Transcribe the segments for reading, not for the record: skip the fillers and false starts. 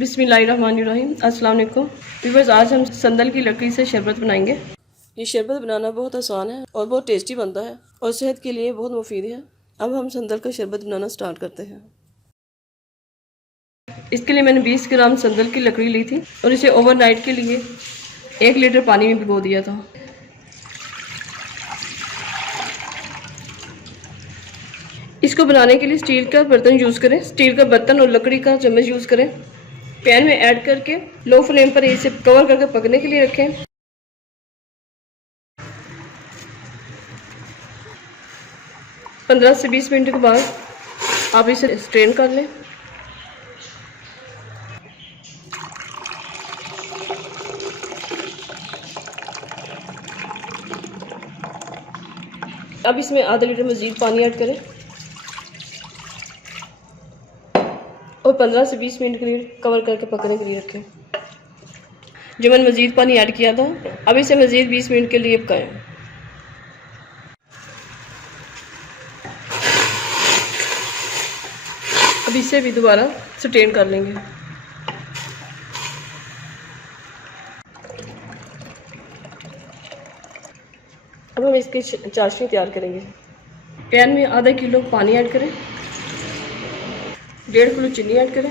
बिस्मिल्लाहिर्रहमानिर्रहीम। अस्सलाम वालेकुम व्यूअर्स, आज हम संदल की लकड़ी से शरबत बनाएंगे। ये शरबत बनाना बहुत आसान है और बहुत टेस्टी बनता है और सेहत के लिए बहुत मुफीद है। अब हम संदल का शरबत बनाना स्टार्ट करते हैं। इसके लिए मैंने 20 ग्राम संदल की लकड़ी ली थी और इसे ओवरनाइट के लिए 1 लीटर पानी में भिगो दिया था। इसको बनाने के लिए स्टील का बर्तन यूज़ करें। स्टील का बर्तन और लकड़ी का चम्मच यूज़ करें। पैन में ऐड करके लो फ्लेम पर इसे कवर करके पकने के लिए रखें। 15 से 20 मिनट के बाद आप इसे स्ट्रेन कर लें। अब इसमें आधा लीटर मज़ीद पानी ऐड करें और 15 से 20 मिनट के लिए कवर करके पकने के लिए रखें। जो मैंने मज़ीद पानी ऐड किया था, अब इसे मज़ीद 20 मिनट के लिए पकाएं। अब इसे भी दोबारा स्ट्रेन कर लेंगे। अब हम इसकी चाशनी तैयार करेंगे। पैन में आधा किलो पानी ऐड करें, 1.5 किलो चीनी ऐड करें,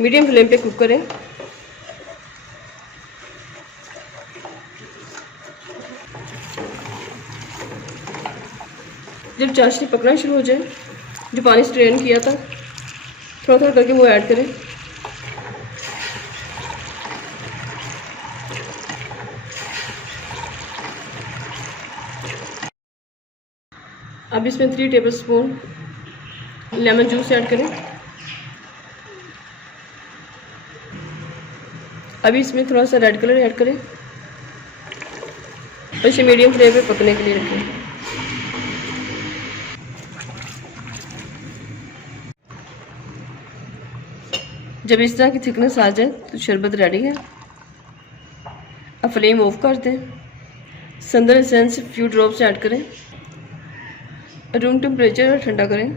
मीडियम फ्लेम पे कुक करें। जब चाशनी पकना शुरू हो जाए, जो पानी स्ट्रेन किया था, थोड़ा थोड़ा करके वो ऐड करें। अब इसमें 3 टेबलस्पून लेमन जूस ऐड करें। अभी इसमें थोड़ा सा रेड कलर ऐड करें और इसे मीडियम फ्लेम पे पकने के लिए रखें। जब इस तरह की थिकनेस आ जाए तो शरबत रेडी है। अब फ्लेम ऑफ कर दें। संदल एसेंस फ्यू ड्रॉप्स ऐड करें, रूम टेम्परेचर और ठंडा करें।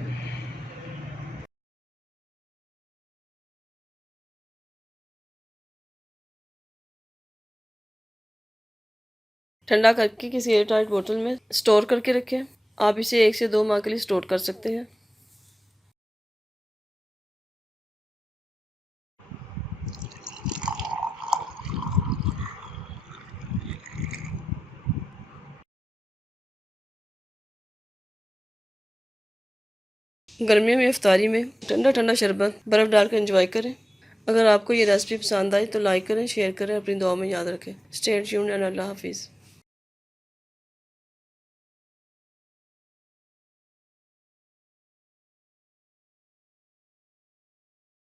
ठंडा करके किसी एयरटाइट बोतल में स्टोर करके रखें। आप इसे 1 से 2 माह के लिए स्टोर कर सकते हैं। गर्मियों में इफ्तारी में ठंडा ठंडा शरबत बर्फ़ डालकर एंजॉय करें। अगर आपको ये रेसिपी पसंद आई तो लाइक करें, शेयर करें, अपनी दुआ में याद रखें। स्टे ट्यून्ड एंड अल्लाह हाफिज़।